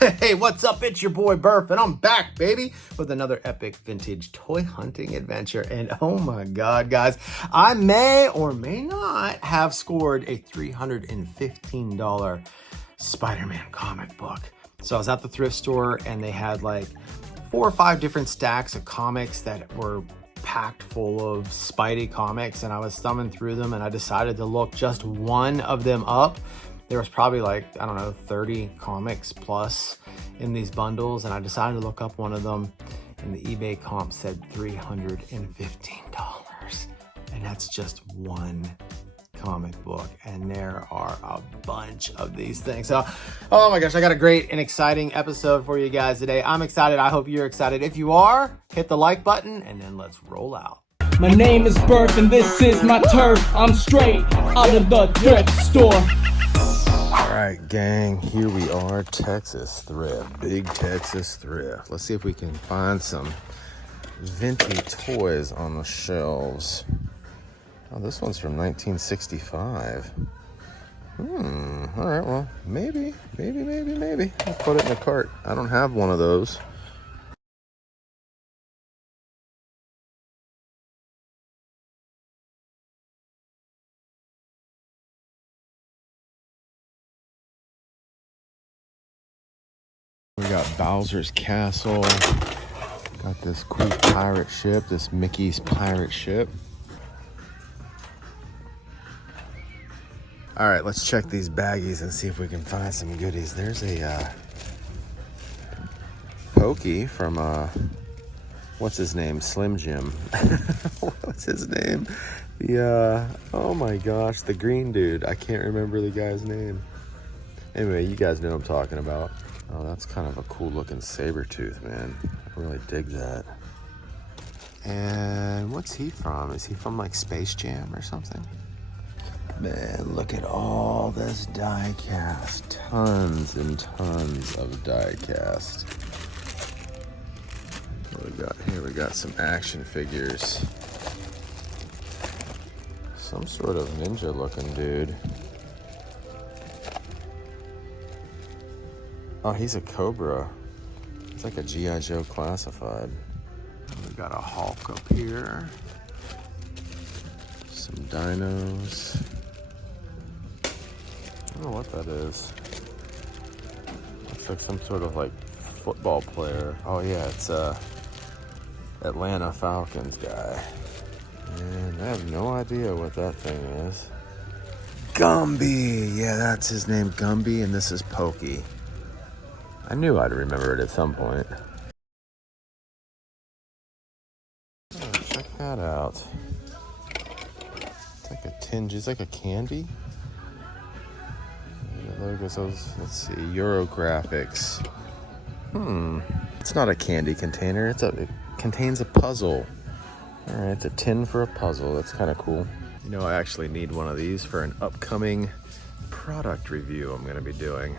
Hey, what's up? It's your boy Burf, and I'm back, baby, with another epic vintage toy hunting adventure. And oh my God, guys, I may or may not have scored a $315 Spider-Man comic book. So I was at the thrift store, and they had like 4 or 5 different stacks of comics that were packed full of Spidey comics, and I was thumbing through them, and I decided to look just one of them up. There was probably like, I don't know, 30 comics plus in these bundles, and I decided to look up one of them, and the eBay comp said $315. And that's just one comic book, and there are a bunch of these things. So, oh my gosh, I got a great and exciting episode for you guys today. I'm excited. I hope you're excited. If you are, hit the like button, and then let's roll out. My name is Burf, and this is my turf. I'm straight out of the thrift store. All right, gang, here we are, Texas Thrift, big Texas Thrift. Let's see if we can find some vintage toys on the shelves. Oh, this one's from 1965. All right, well, maybe. I'll put it in the cart. I don't have one of those. We got Bowser's Castle. Got this cool pirate ship, this Mickey's pirate ship. All right, let's check these baggies and see if we can find some goodies. There's a Pokey from, what's his name? Slim Jim. What's his name? Oh my gosh, the green dude. I can't remember the guy's name. Anyway, you guys know what I'm talking about. Oh, that's kind of a cool looking saber tooth, man. I really dig that. And what's he from? Is he from like Space Jam or something? Man, look at all this die cast. Tons and tons of die cast. What we got here? We got some action figures. Some sort of ninja looking dude. Oh, he's a Cobra. It's like a G.I. Joe classified. We got a Hulk up here. Some dinos. I don't know what that is. Looks like some sort of like football player. Oh yeah, it's a Atlanta Falcons guy. And I have no idea what that thing is. Gumby! Yeah, that's his name, Gumby, and this is Pokey. I knew I'd remember it at some point. Oh, check that out. It's like a tinge, it's like a candy. The logo says, let's see, Eurographics. It's not a candy container, it contains a puzzle. All right, it's a tin for a puzzle. That's kind of cool. You know, I actually need one of these for an upcoming product review I'm gonna be doing.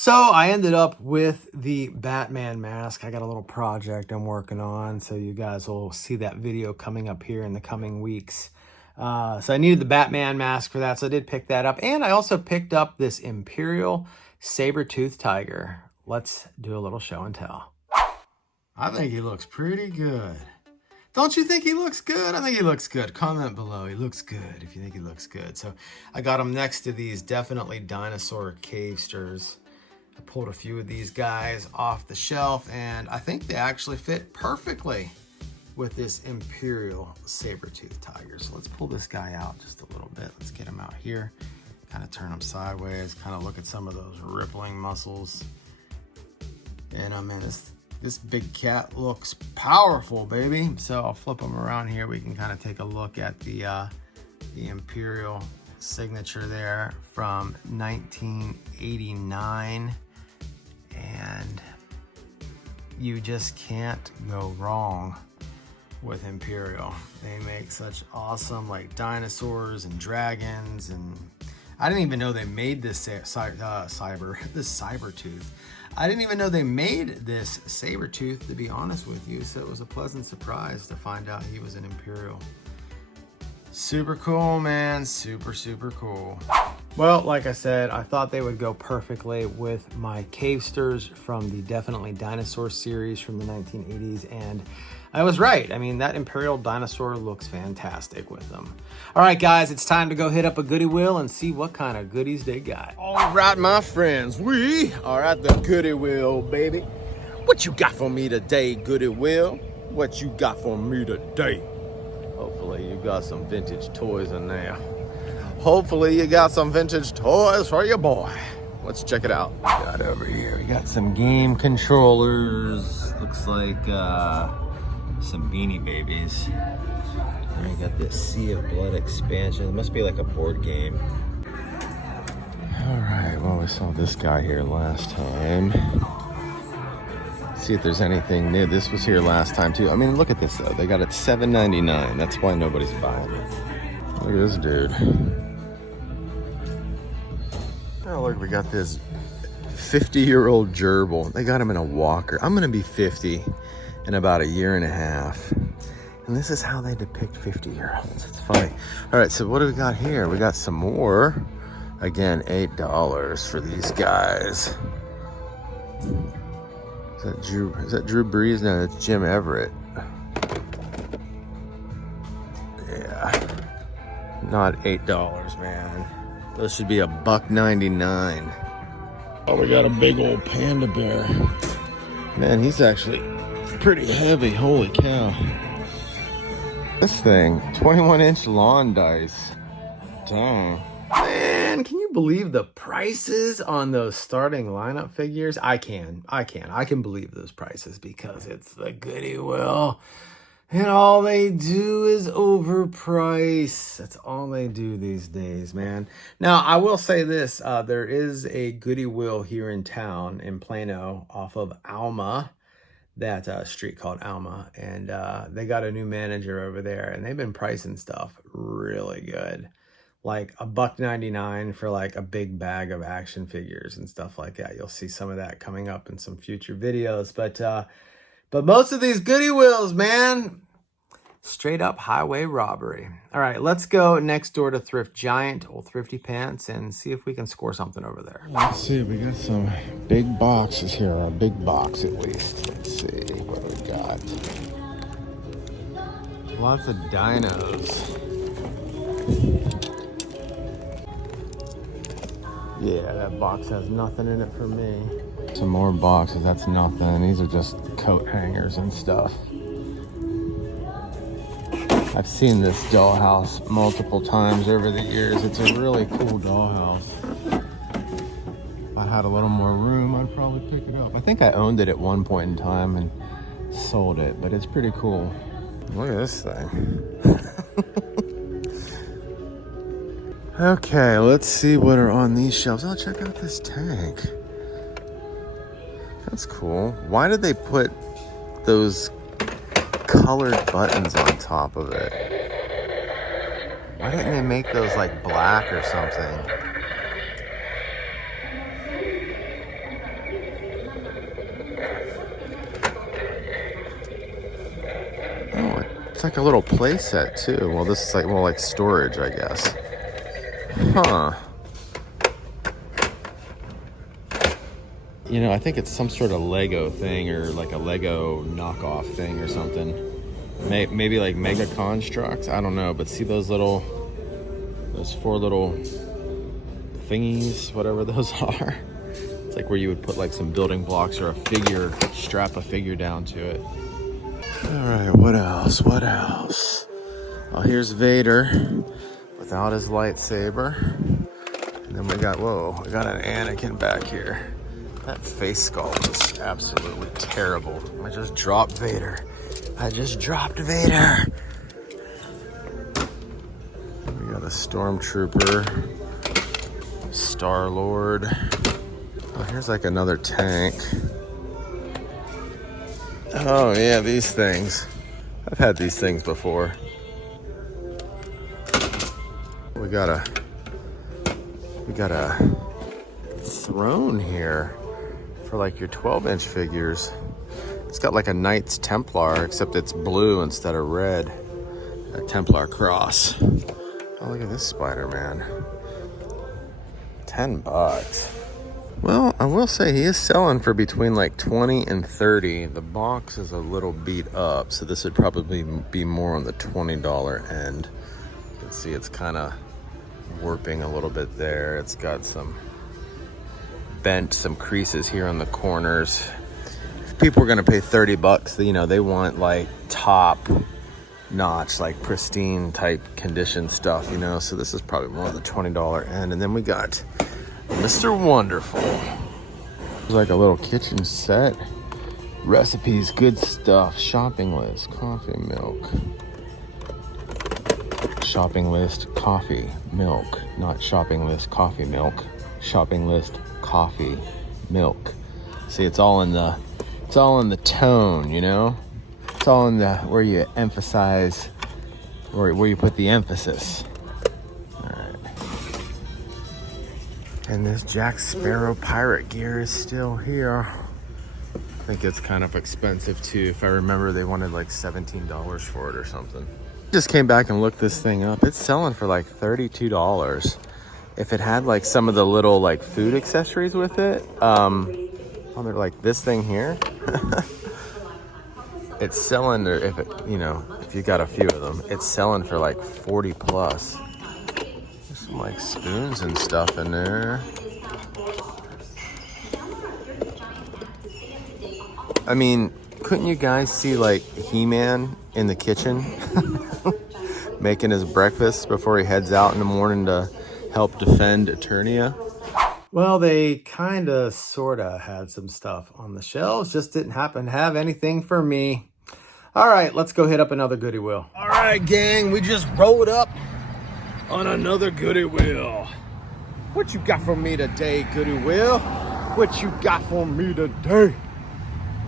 So I ended up with the Batman mask. I got a little project I'm working on, so you guys will see that video coming up here in the coming weeks. So I needed the Batman mask for that, so I did pick that up. And I also picked up this Imperial saber-toothed tiger. Let's do a little show and tell. I think he looks pretty good. Don't you think he looks good? I think he looks good. Comment below. He looks good if you think he looks good. So I got him next to these definitely dinosaur cavesters. I pulled a few of these guys off the shelf, and I think they actually fit perfectly with this Imperial saber-toothed tiger. So let's pull this guy out just a little bit. Let's get him out here. Kind of turn him sideways, kind of look at some of those rippling muscles. And I mean, this big cat looks powerful, baby. So I'll flip him around here. We can kind of take a look at the Imperial signature there from 1989. And you just can't go wrong with Imperial. They make such awesome like dinosaurs and dragons, and I didn't even know they made this saber-tooth. I didn't even know they made this saber-tooth, to be honest with you, so it was a pleasant surprise to find out he was an Imperial. Super cool, man. Super cool. Well, like I said, I thought they would go perfectly with my Cavesters from the Definitely Dinosaur series from the 1980s, and I was right. I mean, that Imperial Dinosaur looks fantastic with them. All right, guys, it's time to go hit up a Goodwill and see what kind of goodies they got. All right, my friends, we are at the Goodwill, baby. What you got for me today, Goodwill? What you got for me today? Hopefully you got some vintage toys in there. Hopefully you got some vintage toys for your boy. Let's check it out. We got over here, we got some game controllers. Looks like some Beanie Babies. And we got this Sea of Blood expansion. It must be like a board game. All right, well, we saw this guy here last time. See if there's anything new. This was here last time too. I mean, look at this though. They got it $7.99. That's why nobody's buying it. Look at this dude. Oh, look, we got this 50-year-old gerbil. They got him in a walker. I'm gonna be 50 in about a year and a half. And this is how they depict 50-year-olds. It's funny. All right, so what do we got here? We got some more. Again, $8 for these guys. Is that Drew Brees? No, that's Jim Everett. Yeah. Not $8, man. Those should be $1.99. Oh, we got a big old panda bear. Man, he's actually pretty heavy. Holy cow. This thing, 21-inch lawn dice. Dang. Man, can you believe the prices on those starting lineup figures? I can believe those prices because it's the Goodwill. And all they do is overprice. That's all they do these days, man. Now, I will say this. There is a Goodwill here in town in Plano off of Alma, that street called Alma. And they got a new manager over there, and they've been pricing stuff really good. Like $1.99 for like a big bag of action figures and stuff like that. You'll see some of that coming up in some future videos. But most of these Goodwills, man, straight up highway robbery. All right, let's go next door to Thrift Giant, old Thrifty Pants, and see if we can score something over there. Let's see, we got some big boxes here, or a big box at least. Let's see what we got. Lots of dinos. Yeah, that box has nothing in it for me. Some more boxes, that's nothing. These are just coat hangers and stuff. I've seen this dollhouse multiple times over the years. It's a really cool dollhouse. If I had a little more room, I'd probably pick it up. I think I owned it at one point in time and sold it, but it's pretty cool. Look at this thing. Okay, let's see what are on these shelves. Oh, check out this tank. That's cool. Why did they put those colored buttons on top of it? Why didn't they make those like black or something? Oh, it's like a little play set too. Well, this is like more like storage, I guess. Huh. You know, I think it's some sort of Lego thing or like a Lego knockoff thing or something. Maybe like Mega Constructs. I don't know, but see those four little thingies, whatever those are. It's like where you would put like some building blocks or a figure, strap a figure down to it. All right, what else? What else? Oh, here's Vader without his lightsaber. And then we got, whoa, we got an Anakin back here. That face sculpt is absolutely terrible. I just dropped Vader. I just dropped Vader. We got a Stormtrooper, Star-Lord. Oh, here's like another tank. Oh yeah, these things. I've had these things before. We got a throne here for like your 12-inch figures. It's got like a Knights Templar, except it's blue instead of red. A Templar cross. Oh, look at this Spider-Man. $10. Well, I will say he is selling for between like 20 and 30. The box is a little beat up, so this would probably be more on the $20 end. You can see it's kind of warping a little bit there. It's got some bent, some creases here on the corners. If people are gonna pay $30, you know, they want like top notch, like pristine type condition stuff, you know, so this is probably more on the $20 end. And then we got Mr. Wonderful. It's like a little kitchen set. Recipes, good stuff, shopping list, coffee, milk. Shopping list, coffee, milk. Not shopping list, coffee, milk. Shopping list, coffee, milk. See, it's all in the tone, you know? It's all in the, where you emphasize, where you put the emphasis. And this Jack Sparrow pirate gear is still here. I think it's kind of expensive too. If I remember, they wanted like $17 for it or something. Just came back and looked this thing up. It's selling for like $32. If it had like some of the little like food accessories with it, they're like this thing here. It's selling, or if it, you know, if you got a few of them, it's selling for like 40 plus. Some like spoons and stuff in there. I mean, couldn't you guys see like He-Man in the kitchen making his breakfast before he heads out in the morning to help defend Eternia? Well, they kind of, sort of had some stuff on the shelves, just didn't happen to have anything for me. All right, let's go hit up another Goodwill. All right, gang, we just rolled up on another Goodwill. What you got for me today, Goodwill? What you got for me today?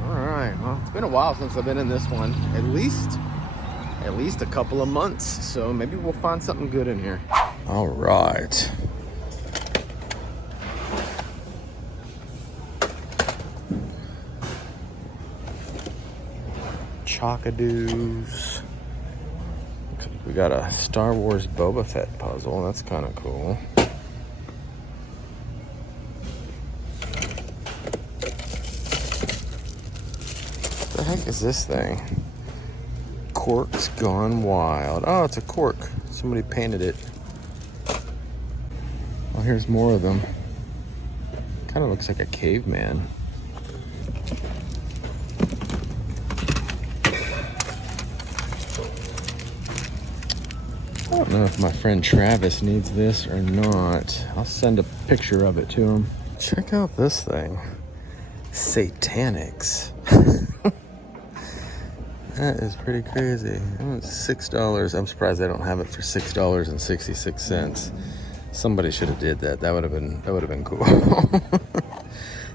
All right, well, it's been a while since I've been in this one. At least a couple of months. So maybe we'll find something good in here. All right. Chockadoos. We got a Star Wars Boba Fett puzzle. That's kind of cool. What the heck is this thing? Cork's Gone Wild. Oh, it's a cork. Somebody painted it. Oh, here's more of them. Kind of looks like a caveman. I don't know if my friend Travis needs this or not. I'll send a picture of it to him. Check out this thing. Satanics. That is pretty crazy. Oh, it's $6. I'm surprised I don't have it for $6.66. Somebody should have did that. That would have been cool.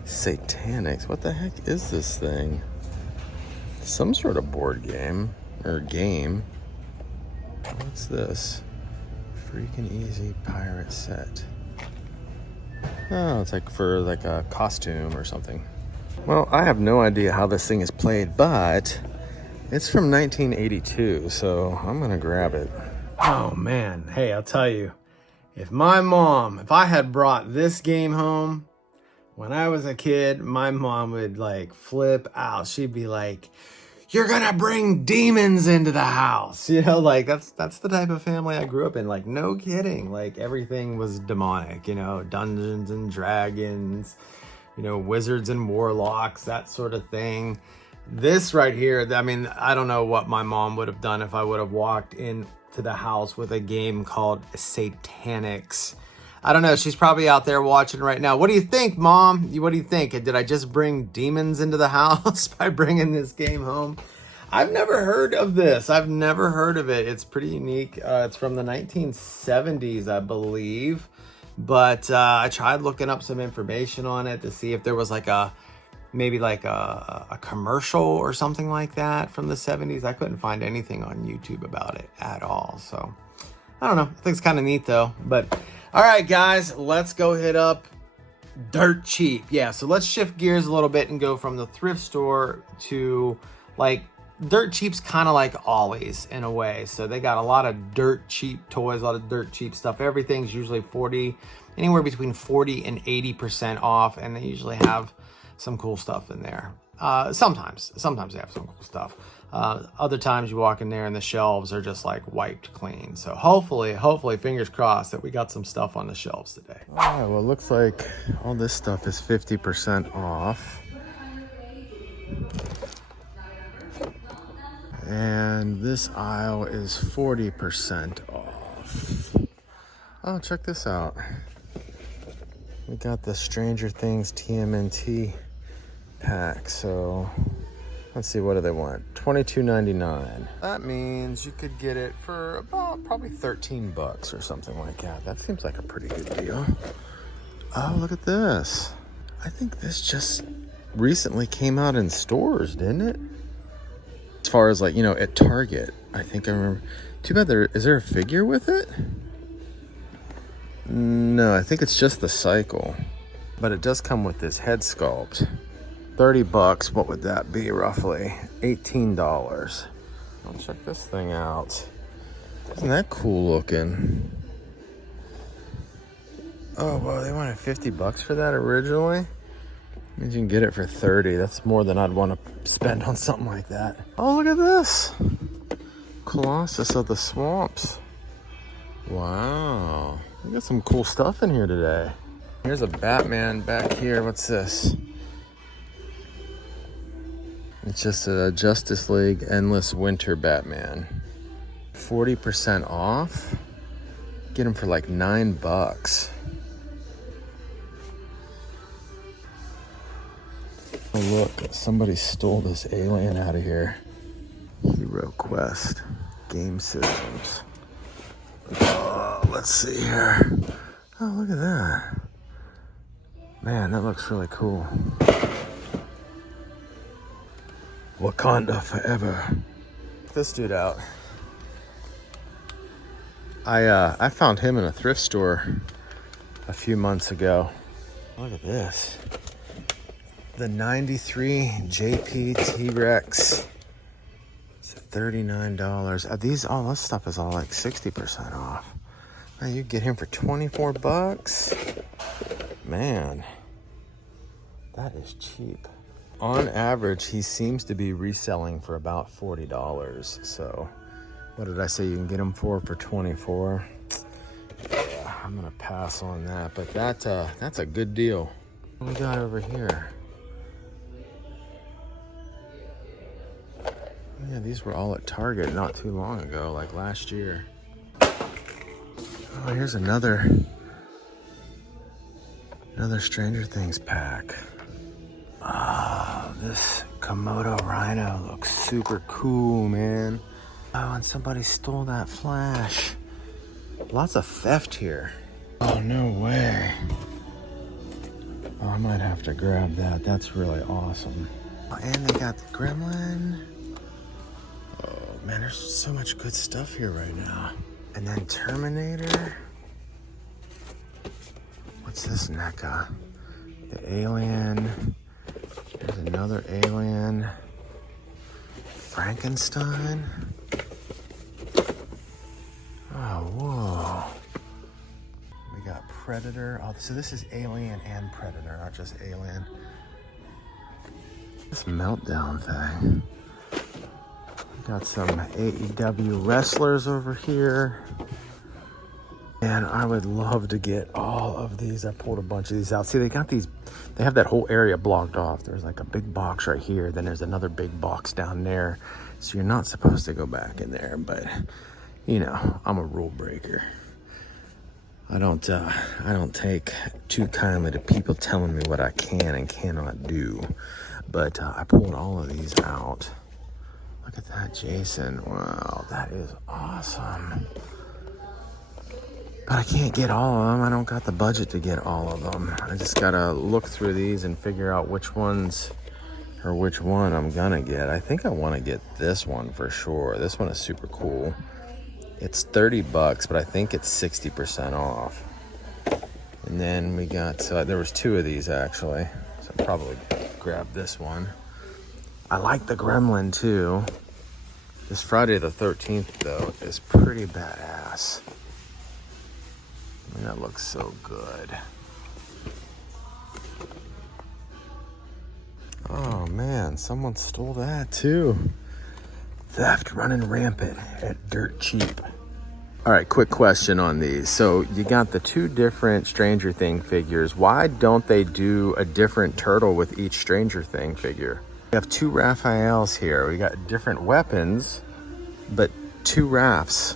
Satanics. What the heck is this thing? Some sort of board game or game. What's this? Freaking easy pirate set. Oh, it's like for like a costume or something. Well, I have no idea how this thing is played, but it's from 1982, so I'm gonna grab it. Oh man, hey, I'll tell you, if I had brought this game home when I was a kid, my mom would like flip out. She'd be like, "You're gonna bring demons into the house." You know, like that's the type of family I grew up in. Like, no kidding. Like, everything was demonic, you know, Dungeons and Dragons, you know, wizards and warlocks, that sort of thing. This right here, I mean, I don't know what my mom would have done if I would have walked into the house with a game called Satanics. I don't know. She's probably out there watching right now. What do you think, Mom? What do you think? Did I just bring demons into the house by bringing this game home? I've never heard of this. I've never heard of it. It's pretty unique. It's from the 1970s, I believe. But I tried looking up some information on it to see if there was like maybe like a commercial or something like that from the 70s. I couldn't find anything on YouTube about it at all. So I don't know. I think it's kind of neat though. But all right, guys, let's go hit up Dirt Cheap. Yeah, so let's shift gears a little bit and go from the thrift store to like Dirt Cheap's kind of like Ollie's in a way. So they got a lot of dirt cheap toys, a lot of dirt cheap stuff. Everything's usually 40 anywhere between 40 and 80% off, and they usually have some cool stuff in there. Sometimes they have some cool stuff. Other times you walk in there and the shelves are just like wiped clean. So hopefully, fingers crossed that we got some stuff on the shelves today. All right, well, it looks like all this stuff is 50% off. And this aisle is 40% off. Oh, check this out. We got the Stranger Things TMNT pack. So let's see, what do they want? $22.99. That means you could get it for about probably 13 bucks or something like that. That seems like a pretty good deal. Oh, look at this. I think this just recently came out in stores, didn't it? As far as, like, you know, at Target, I think I remember. Too bad is there a figure with it? No, I think it's just the cycle. But it does come with this head sculpt. 30 bucks, what would that be roughly? $18. I'll check this thing out. Isn't that cool looking? Oh, wow, they wanted 50 bucks for that originally? Means you can get it for 30. That's more than I'd want to spend on something like that. Oh, look at this. Colossus of the Swamps. Wow. We got some cool stuff in here today. Here's a Batman back here. What's this? It's just a Justice League Endless Winter Batman. 40% off. Get him for like 9 bucks. Oh, look, somebody stole this alien out of here. Hero Quest game systems. Oh, let's see here. Oh, look at that. Man, that looks really cool. Wakanda forever. Check this dude out. I found him in a thrift store a few months ago. Look at this. The 93 JP T-Rex. It's $39. This stuff is all like 60% off. Now you get him for 24 bucks. Man, that is cheap. On average, he seems to be reselling for about $40. So, what did I say you can get him for 24? Yeah, I'm gonna pass on that, but that's a good deal. What we got over here? Yeah, these were all at Target not too long ago, like last year. Oh, here's another Stranger Things pack. Ah, this Komodo rhino looks super cool, man. Oh, and somebody stole that Flash. Lots of theft here. Oh, no way. Oh, I might have to grab that. That's really awesome. Oh, and they got the Gremlin. Oh, man, there's so much good stuff here right now. And then Terminator. What's this NECA? The Alien. There's another Alien. Frankenstein. Oh, whoa. We got Predator. Oh, so this is Alien and Predator, not just Alien. This Meltdown thing. Got some AEW wrestlers over here. And I would love to get all of these. I pulled a bunch of these out. See, they have that whole area blocked off. There's like a big box right here. Then there's another big box down there. So you're not supposed to go back in there. But, you know, I'm a rule breaker. I don't take too kindly to people telling me what I can and cannot do. But I pulled all of these out. Look at that, Jason. Wow, that is awesome. But I can't get all of them. I don't got the budget to get all of them. I just gotta look through these and figure out which ones or which one I'm gonna get. I think I wanna get this one for sure. This one is super cool. It's 30 bucks, but I think it's 60% off. And then we got, there was 2 of these actually. So I'll probably grab this one. I like the Gremlin too. This Friday the 13th though is pretty badass. I mean, that looks so good. Oh man, someone stole that too. Theft running rampant at Dirt Cheap. All right, quick question on these. So you got the two different Stranger Thing figures. Why don't they do a different turtle with each Stranger Thing figure? We have two Raphaels here. We got different weapons, but two Raphs.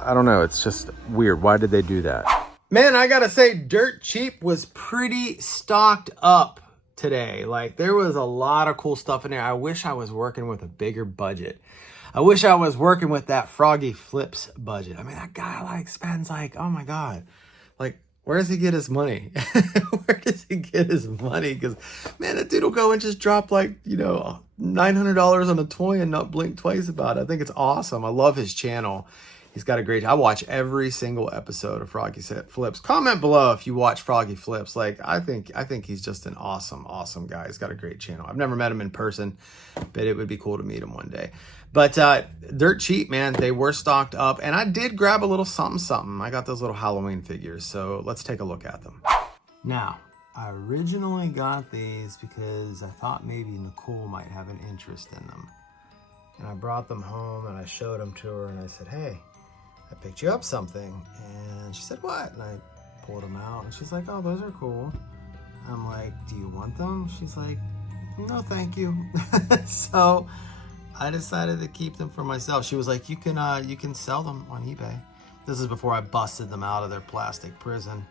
I don't know, it's just weird. Why did they do that? Man, I gotta say, Dirt Cheap was pretty stocked up today. Like, there was a lot of cool stuff in there. I wish I was working with a bigger budget. I wish I was working with that Froggy Flips budget. I mean, that guy like spends like, oh my God, like, where does he get his money? Where does he get his money? Because, man, that dude will go and just drop like, you know, $900 on a toy and not blink twice about it. I think it's awesome. I love his channel. He's got a great, I watch every single episode of Froggy Flips. Comment below if you watch Froggy Flips. Like, I think he's just an awesome guy. He's got a great channel. I've never met him in person, but it would be cool to meet him one day. But Dirt Cheap, man, they were stocked up, and I did grab a little something. I got those little Halloween figures, so let's take a look at them. Now, I originally got these because I thought maybe Nicole might have an interest in them. And I brought them home and I showed them to her and I said, hey, I picked you up something. And she said, what? And I pulled them out and she's like, oh, those are cool. I'm like, do you want them? She's like, no, thank you. So I decided to keep them for myself. She was like, you can sell them on eBay. This is before I busted them out of their plastic prison.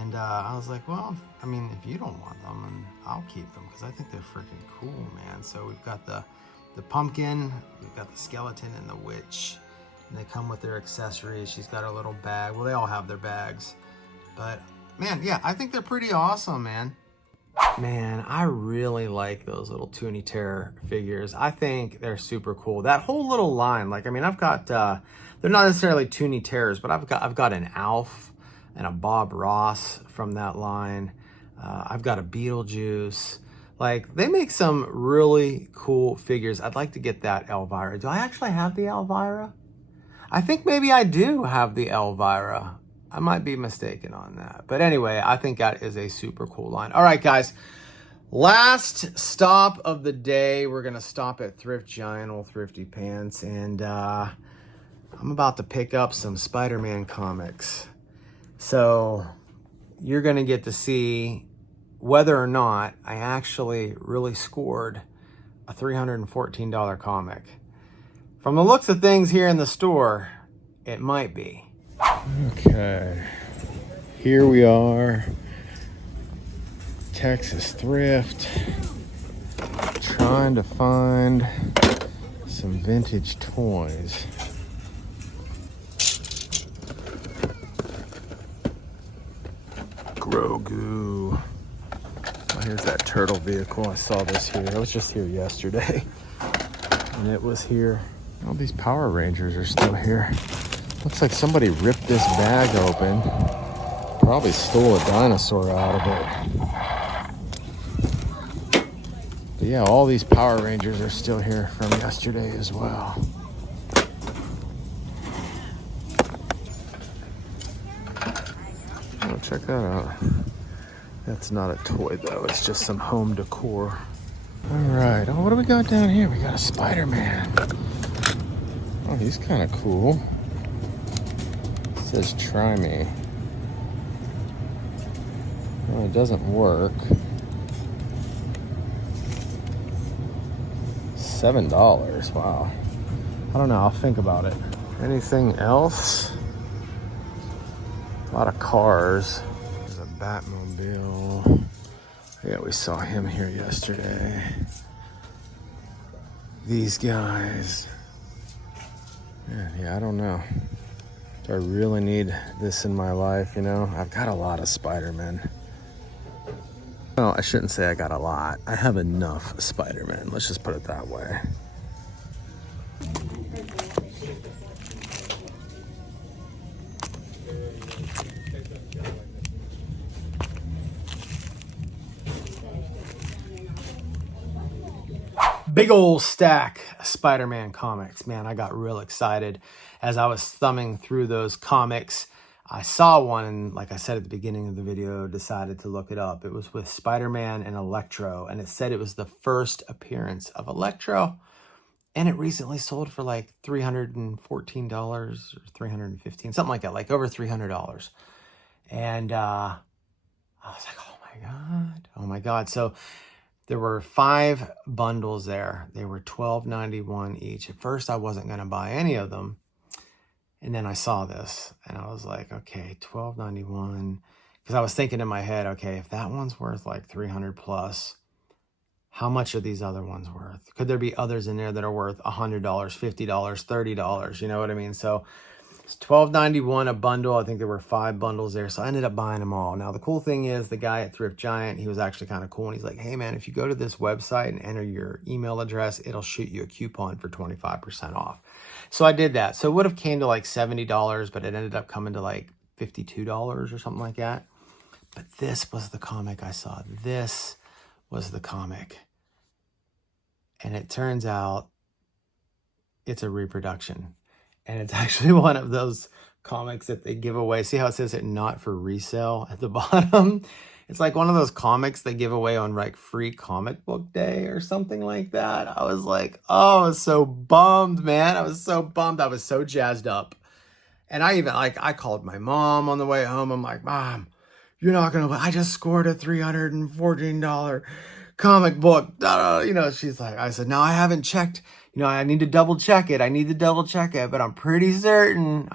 And I was like, well, I mean, if you don't want them, and I'll keep them because I think they're freaking cool, man. So we've got the pumpkin, we've got the skeleton and the witch. And they come with their accessories. She's got her little bag. Well, they all have their bags. But, man, yeah, I think they're pretty awesome, man. Man, I really like those little Toonie Terror figures. I think they're super cool. That whole little line, like, I mean, I've got, they're not necessarily Toonie Terrors, but I've got an Alf and a Bob Ross from that line. I've got a Beetlejuice. Like, they make some really cool figures. I'd like to get that Elvira. Do I actually have the Elvira? I think maybe I do have the Elvira. I might be mistaken on that. But anyway, I think that is a super cool line. All right, guys. Last stop of the day. We're going to stop at Thrift Giant, old Thrifty Pants. And I'm about to pick up some Spider-Man comics. So you're going to get to see whether or not I actually really scored a $314 comic. From the looks of things here in the store, it might be. Okay, here we are, Texas Thrift, trying to find some vintage toys. Grogu. Oh, here's that turtle vehicle. I saw this here. I was just here yesterday, and it was here. All these Power Rangers are still here. Looks like somebody ripped this bag open. Probably stole a dinosaur out of it. But yeah, all these Power Rangers are still here from yesterday as well. Oh, check that out. That's not a toy though, it's just some home decor. All right, oh, what do we got down here? We got a Spider-Man. Oh, he's kind of cool. It says try me. Well, it doesn't work. $7, wow. I don't know, I'll think about it. Anything else? A lot of cars. There's a Batmobile. Yeah, we saw him here yesterday. These guys. Yeah, I don't know. Do I really need this in my life, you know? I've got a lot of Spider-Man. Well, I shouldn't say I got a lot. I have enough Spider-Man. Let's just put it that way. Big old stack of Spider-Man comics. Man, I got real excited as I was thumbing through those comics. I saw one, and like I said at the beginning of the video, decided to look it up. It was with Spider-Man and Electro, and it said it was the first appearance of Electro, and it recently sold for like $314 or $315, something like that, like over $300. And I was like, oh my God. So there were 5 bundles there. They were $12.91 each. At first, I wasn't going to buy any of them. And then I saw this and I was like, okay, $12.91. Because I was thinking in my head, okay, if that one's worth like 300 plus, how much are these other ones worth? Could there be others in there that are worth $100, $50, $30? You know what I mean? So it's $12.91 a bundle. I think there were 5 bundles there. So I ended up buying them all. Now, the cool thing is the guy at Thrift Giant, he was actually kind of cool. And he's like, hey man, if you go to this website and enter your email address, it'll shoot you a coupon for 25% off. So I did that. So it would have came to like $70, but it ended up coming to like $52 or something like that. But this was the comic I saw. This was the comic. And it turns out it's a reproduction. And it's actually one of those comics that they give away. See how it says it not for resale at the bottom? It's like one of those comics they give away on like free comic book day or something like that. I was like, oh, I was so bummed, man. I was so bummed. I was so jazzed up. And I even I called my mom on the way home. I'm like, Mom, you're not going to, I just scored a $314 comic book. You know, she's like, I said, no, I haven't checked. You know, I need to double check it. But I'm pretty certain,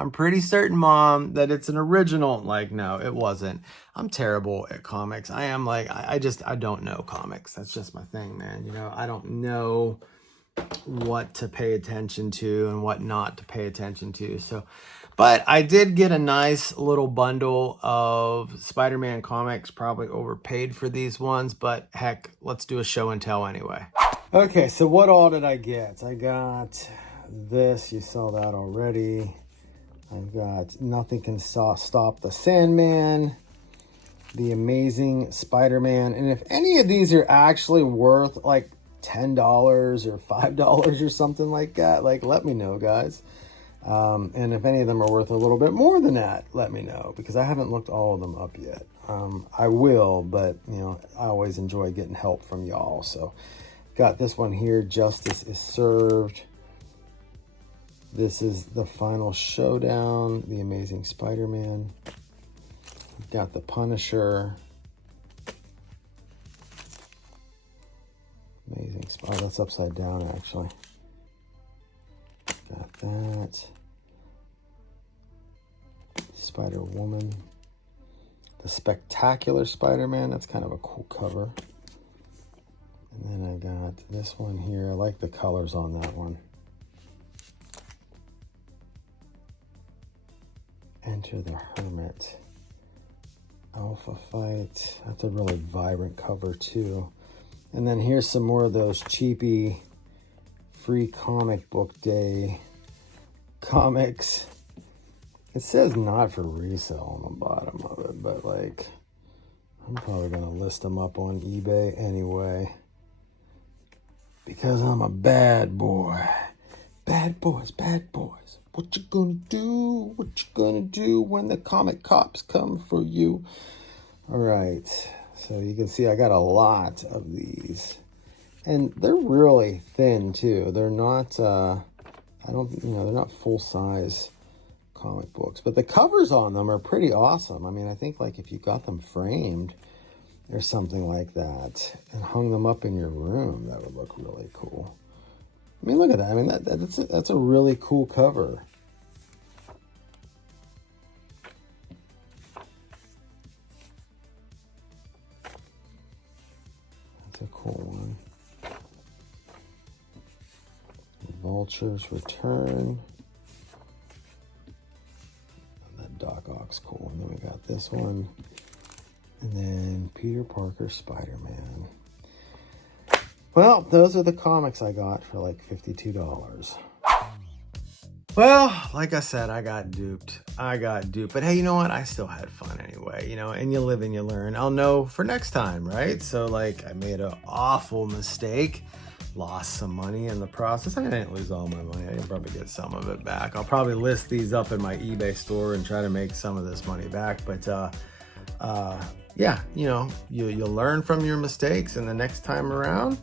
Mom, that it's an original. Like, no, it wasn't. I'm terrible at comics. I am like, I don't know comics. That's just my thing, man. You know, I don't know what to pay attention to and what not to pay attention to. So, but I did get a nice little bundle of Spider-Man comics, probably overpaid for these ones, but heck, let's do a show and tell anyway. Okay, so what all did I get? I got this, you saw that already. I've got Nothing Can Stop the Sandman, The Amazing Spider-Man, and if any of these are actually worth like $10 or $5 or something like that, like let me know, guys. And if any of them are worth a little bit more than that, let me know, because I haven't looked all of them up yet. I will, but you know, I always enjoy getting help from y'all. So got this one here, Justice is Served. This is The Final Showdown, The Amazing Spider-Man. Got The Punisher. Amazing Spider, that's upside down actually. Got that. Spider-Woman. The Spectacular Spider-Man, that's kind of a cool cover. And then I got this one here. I like the colors on that one. Enter the Hermit. Alpha Fight. That's a really vibrant cover too. And then here's some more of those cheapy free comic book day comics. It says not for resale on the bottom of it, but like, I'm probably gonna list them up on eBay anyway, because I'm a bad boy. Bad boys, bad boys. What you gonna do? What you gonna do when the comic cops come for you? All right, so you can see I got a lot of these, and they're really thin too. They're not, they're not full size comic books, but the covers on them are pretty awesome. I mean, I think like if you got them framed or something like that and hung them up in your room, that would look really cool. I mean, look at that. I mean, that's a really cool cover. That's a cool one. Vulture's Return. That Doc Ock's cool. And then we got this one. And then Peter Parker Spider-Man. Well, those are the comics I got for like $52. Well, like I said, I got duped. But hey, you know what? I still had fun anyway, you know, and you live and you learn. I'll know for next time, right? So like I made an awful mistake lost some money in the process. I didn't lose all my money. I can probably get some of it back. I'll probably list these up in my eBay store and try to make some of this money back. But yeah, you know, you'll learn from your mistakes, and the next time around,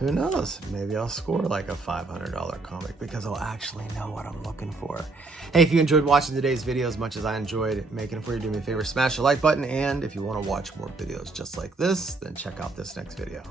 who knows? Maybe I'll score like a $500 comic because I'll actually know what I'm looking for. Hey, if you enjoyed watching today's video as much as I enjoyed making it for you, do me a favor, smash the like button. And if you want to watch more videos just like this, then check out this next video.